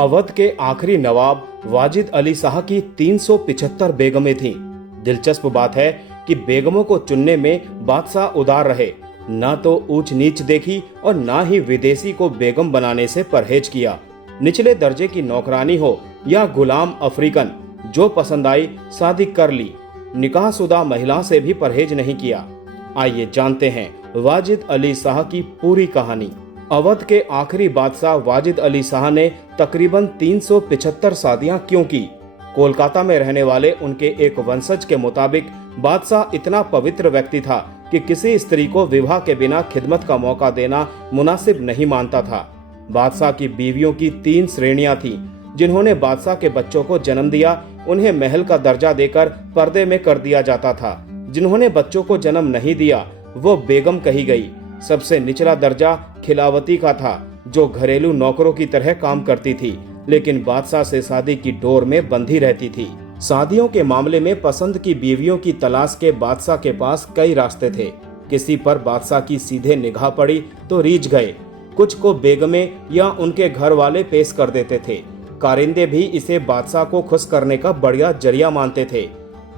अवध के आखिरी नवाब वाजिद अली शाह की 375 बेगमें थीं। दिलचस्प बात है कि बेगमों को चुनने में बादशाह उदार रहे, ना तो ऊंच नीच देखी और ना ही विदेशी को बेगम बनाने से परहेज किया। निचले दर्जे की नौकरानी हो या गुलाम अफ्रीकन, जो पसंद आई शादी कर ली। निकाहशुदा महिला से भी परहेज नहीं किया। आइए जानते हैं वाजिद अली शाह की पूरी कहानी। अवध के आखिरी बादशाह वाजिद अली शाह ने तकरीबन 375 शादियां क्यों की? कोलकाता में रहने वाले उनके एक वंशज के मुताबिक बादशाह इतना पवित्र व्यक्ति था कि किसी स्त्री को विवाह के बिना खिदमत का मौका देना मुनासिब नहीं मानता था। बादशाह की बीवियों की 3 श्रेणियां थीं। जिन्होंने बादशाह के बच्चों को जन्म दिया, उन्हें महल का दर्जा देकर पर्दे में कर दिया जाता था। जिन्होंने बच्चों को जन्म नहीं दिया, वो बेगम कही गई। सबसे निचला दर्जा खिलावती का था, जो घरेलू नौकरों की तरह काम करती थी, लेकिन बादशाह से शादी की डोर में बंधी रहती थी। शादियों के मामले में पसंद की बीवियों की तलाश के बादशाह के पास कई रास्ते थे। किसी पर बादशाह की सीधे निगाह पड़ी तो रीझ गए। कुछ को बेगमें या उनके घर वाले पेश कर देते थे। कारिंदे भी इसे बादशाह को खुश करने का बढ़िया जरिया मानते थे।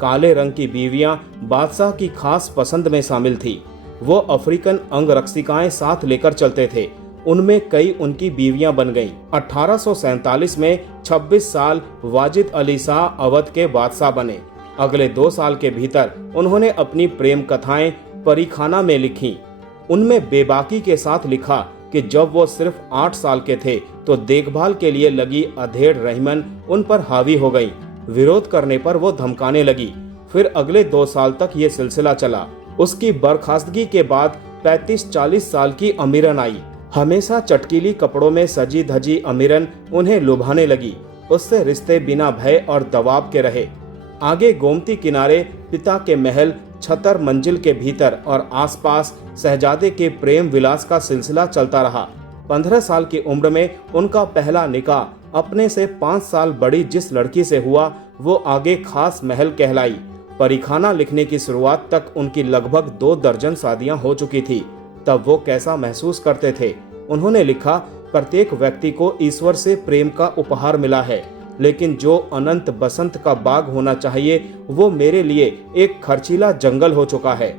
काले रंग की बीवियां बादशाह की खास पसंद में शामिल थी। वो अफ्रीकन अंगरक्षिकाएं साथ लेकर चलते थे। उनमें कई उनकी बीवियां बन गईं। 1847 में 26 साल वाजिद अली शाह अवध के बादशाह बने। अगले 2 साल के भीतर उन्होंने अपनी प्रेम कथाएं परीखाना में लिखीं। उनमें बेबाकी के साथ लिखा कि जब वो सिर्फ 8 साल के थे तो देखभाल के लिए लगी अधेड़ रहीमन उन पर हावी हो गई। विरोध करने पर वो धमकाने लगी। फिर अगले 2 साल तक ये सिलसिला चला। उसकी बर्खास्तगी के बाद 35-40 साल की अमीरन आई। हमेशा चटकीली कपड़ों में सजी धजी अमीरन उन्हें लुभाने लगी। उससे रिश्ते बिना भय और दबाव के रहे। आगे गोमती किनारे पिता के महल, छतर मंजिल के भीतर और आसपास शहजादे के प्रेम विलास का सिलसिला चलता रहा। 15 साल की उम्र में उनका पहला निकाह अपने से 5 साल बड़ी जिस लड़की से हुआ, वो आगे खास महल कहलाई। परीखाना लिखने की शुरुआत तक उनकी लगभग 2 दर्जन शादियां हो चुकी थी। तब वो कैसा महसूस करते थे? उन्होंने लिखा, प्रत्येक व्यक्ति को ईश्वर से प्रेम का उपहार मिला है, लेकिन जो अनंत बसंत का बाग होना चाहिए, वो मेरे लिए एक खर्चीला जंगल हो चुका है।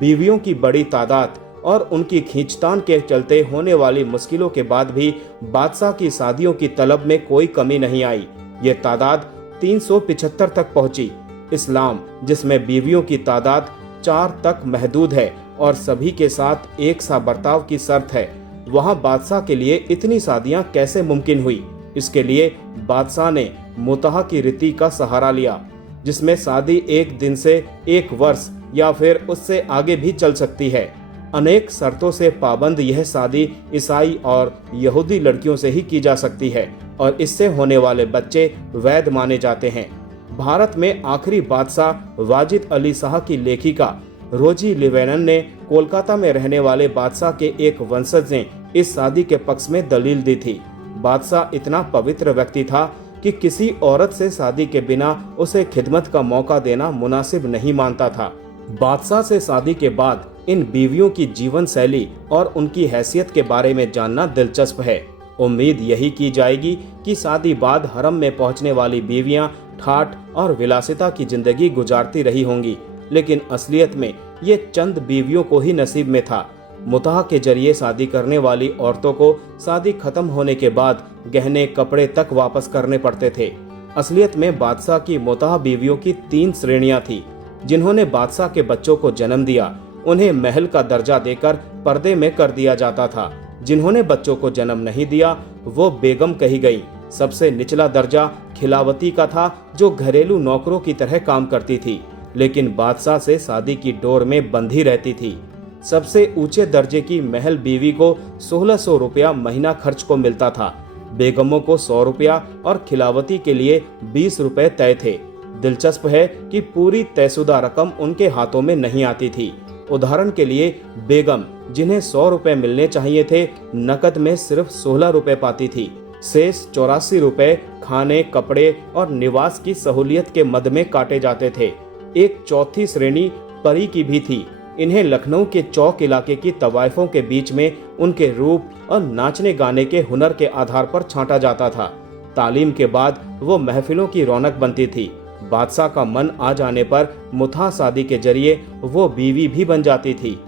बीवियों की बड़ी तादाद और उनकी खींचतान के चलते होने वाली मुश्किलों के बाद भी बादशाह की शादियों की तलब में कोई कमी नहीं आई। ये तादाद 375 तक पहुंची। इस्लाम, जिसमें बीवियों की तादाद 4 तक महदूद है और सभी के साथ एक सा बर्ताव की शर्त है, वहां बादशाह के लिए इतनी शादियां कैसे मुमकिन हुई? इसके लिए बादशाह ने मुताह की रीति का सहारा लिया, जिसमें शादी 1 दिन से 1 वर्ष या फिर उससे आगे भी चल सकती है। अनेक शर्तों से पाबंद यह शादी ईसाई और यहूदी लड़कियों से ही की जा सकती है और इससे होने वाले बच्चे वैध माने जाते हैं। भारत में आखिरी बादशाह वाजिद अली शाह की लेखिका रोजी लिवेनन ने कोलकाता में रहने वाले बादशाह के एक वंशज ने इस शादी के पक्ष में दलील दी थी। बादशाह इतना पवित्र व्यक्ति था कि किसी औरत से शादी के बिना उसे खिदमत का मौका देना मुनासिब नहीं मानता था। बादशाह से शादी के बाद इन बीवियों की जीवन शैली और उनकी हैसियत के बारे में जानना दिलचस्प है। उम्मीद यही की जाएगी कि शादी बाद हरम में पहुंचने वाली बीवियां ठाठ और विलासिता की जिंदगी गुजारती रही होंगी, लेकिन असलियत में ये चंद बीवियों को ही नसीब में था। मुताह के जरिए शादी करने वाली औरतों को शादी खत्म होने के बाद गहने कपड़े तक वापस करने पड़ते थे। असलियत में बादशाह की मुताह बीवियों की 3 श्रेणियां थी। जिन्होंने बादशाह के बच्चों को जन्म दिया, उन्हें महल का दर्जा देकर पर्दे में कर दिया जाता था। जिन्होंने बच्चों को जन्म नहीं दिया, वो बेगम कही गई। सबसे निचला दर्जा खिलावती का था, जो घरेलू नौकरों की तरह काम करती थी, लेकिन बादशाह से शादी की डोर में बंधी रहती थी। सबसे ऊंचे दर्जे की महल बीवी को 1600 रुपया महीना खर्च को मिलता था। बेगमों को 100 रुपया और खिलावती के लिए 20 रुपए तय थे। दिलचस्प है कि पूरी तयशुदा रकम उनके हाथों में नहीं आती थी। उदाहरण के लिए बेगम, जिन्हें 100 रुपए मिलने चाहिए थे, नकद में सिर्फ 16 रुपए पाती थी। शेष 84 रुपए खाने, कपड़े और निवास की सहूलियत के मद में काटे जाते थे। एक चौथी श्रेणी परी की भी थी। इन्हें लखनऊ के चौक इलाके की तवाइफों के बीच में उनके रूप और नाचने गाने के हुनर के आधार पर छांटा जाता था। तालीम के बाद वो महफिलों की रौनक बनती थी। बादशाह का मन आ जाने पर मुथा शादी के जरिए वो बीवी भी बन जाती थी।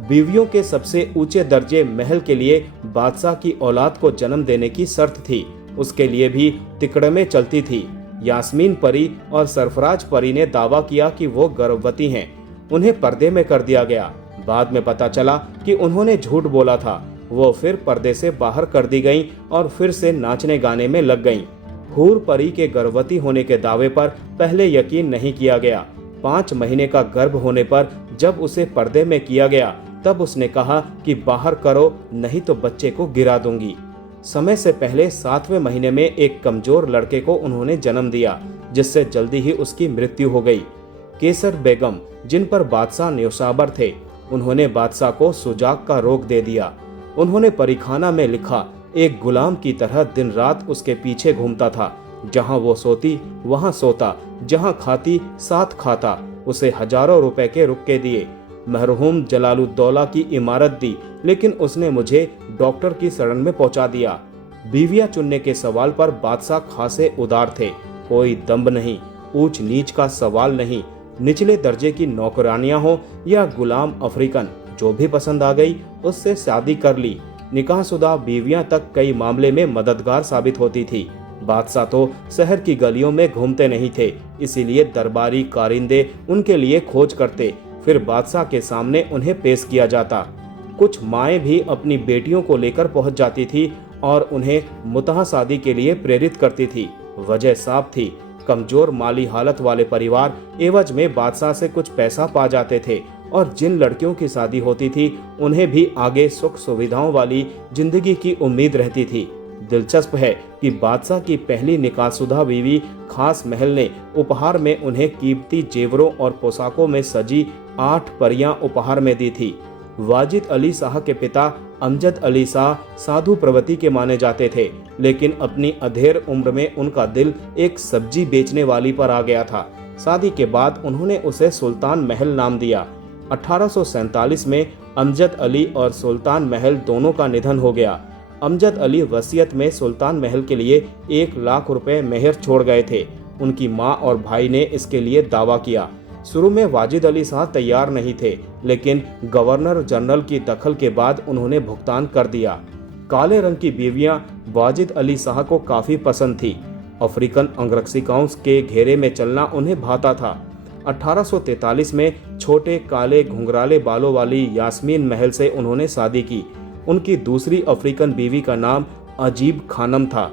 बीवियों के सबसे ऊंचे दर्जे महल के लिए बादशाह की औलाद को जन्म देने की शर्त थी। उसके लिए भी तिकड़में चलती थी। यास्मीन परी और सरफराज परी ने दावा किया कि वो गर्भवती हैं। उन्हें पर्दे में कर दिया गया। बाद में पता चला कि उन्होंने झूठ बोला था। वो फिर पर्दे से बाहर कर दी गईं और फिर से नाचने गाने में लग गईं। हूर परी के गर्भवती होने के दावे पर पहले यकीन नहीं किया गया। 5 महीने का गर्भ होने पर जब उसे पर्दे में किया गया तब उसने कहा कि बाहर करो, नहीं तो बच्चे को गिरा दूंगी। समय से पहले 7वें महीने में एक कमजोर लड़के को उन्होंने जन्म दिया, जिससे जल्दी ही उसकी मृत्यु हो गई। केसर बेगम, जिन पर बादशाह न्योसाबर थे, उन्होंने बादशाह को सुजाक का रोग दे दिया। उन्होंने परिखाना में लिखा, एक गुलाम की तरह दिन रात उसके पीछे घूमता था। जहां वो सोती वहां सोता, जहां खाती साथ खाता। उसे हजारों रुपए के रुपए दिए। मरहूम जलालुद्दौला की इमारत दी, लेकिन उसने मुझे डॉक्टर की शरण में पहुंचा दिया। बीवियां चुनने के सवाल पर बादशाह खासे उदार थे। कोई दम्भ नहीं, ऊंच नीच का सवाल नहीं। निचले दर्जे की नौकरानियां हो या गुलाम अफ्रीकन, जो भी पसंद आ गई उससे शादी कर ली। निकाहशुदा बीवियां तक कई मामले में मददगार साबित होती थी। बादशाह तो शहर की गलियों में घूमते नहीं थे, इसीलिए दरबारी कारिंदे उनके लिए खोज करते, फिर बादशाह के सामने उन्हें पेश किया जाता। कुछ माएं भी अपनी बेटियों को लेकर पहुंच जाती थी और उन्हें मुतहा शादी के लिए प्रेरित करती थी। वजह साफ थी, कमजोर माली हालत वाले परिवार एवज में बादशाह से कुछ पैसा पा जाते थे और जिन लड़कियों की शादी होती थी उन्हें भी आगे सुख सुविधाओं वाली जिंदगी की उम्मीद रहती थी। दिलचस्प है कि बादशाह की पहली निकाहशुदा बीवी खास महल ने उपहार में उन्हें कीमती जेवरों और पोशाकों में सजी 8 परियां उपहार में दी थी। वाजिद अली शाह के पिता अमजद अली शाह साधु प्रवृत्ति के माने जाते थे, लेकिन अपनी अधेड़ उम्र में उनका दिल एक सब्जी बेचने वाली पर आ गया था। शादी के बाद उन्होंने उसे सुल्तान महल नाम दिया। 1847 में अमजद अली और सुल्तान महल दोनों का निधन हो गया। अमजद अली वसीयत में सुल्तान महल के लिए 1 लाख रुपए मेहर छोड़ गए थे। उनकी मां और भाई ने इसके लिए दावा किया। शुरू में वाजिद अली शाह तैयार नहीं थे, लेकिन गवर्नर जनरल की दखल के बाद उन्होंने भुगतान कर दिया। काले रंग की बीवियां वाजिद अली शाह को काफी पसंद थी। अफ्रीकन अंगरक्षिकाओं के घेरे में चलना उन्हें भाता था। 1843 में छोटे काले घुंघराले बालों वाली यास्मीन महल से उन्होंने शादी की। उनकी दूसरी अफ्रीकन बीवी का नाम अजीब खानम था।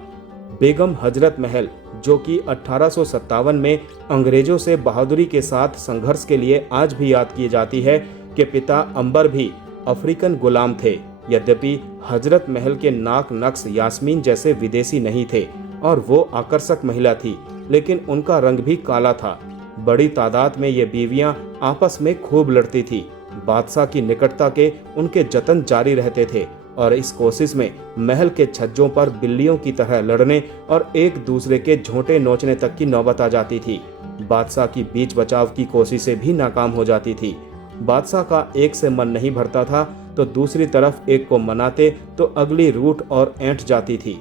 बेगम हजरत महल, जो कि 1857 में अंग्रेजों से बहादुरी के साथ संघर्ष के लिए आज भी याद की जाती है, के पिता अंबर भी अफ्रीकन गुलाम थे। यद्यपि हजरत महल के नाक नक्श यास्मीन जैसे विदेशी नहीं थे और वो आकर्षक महिला थी, लेकिन उनका रंग भी काला था। बड़ी तादाद में ये बीवियां आपस में खूब लड़ती थी। बादशाह की निकटता के उनके जतन जारी रहते थे और इस कोशिश में महल के छज्जों पर बिल्लियों की तरह लड़ने और एक दूसरे के झोंटे नोचने तक की नौबत आ जाती थी। बादशाह की बीच बचाव की कोशिशें भी नाकाम हो जाती थी। बादशाह का एक से मन नहीं भरता था तो दूसरी तरफ एक को मनाते तो अगली रूठ और ऐंठ जाती थी।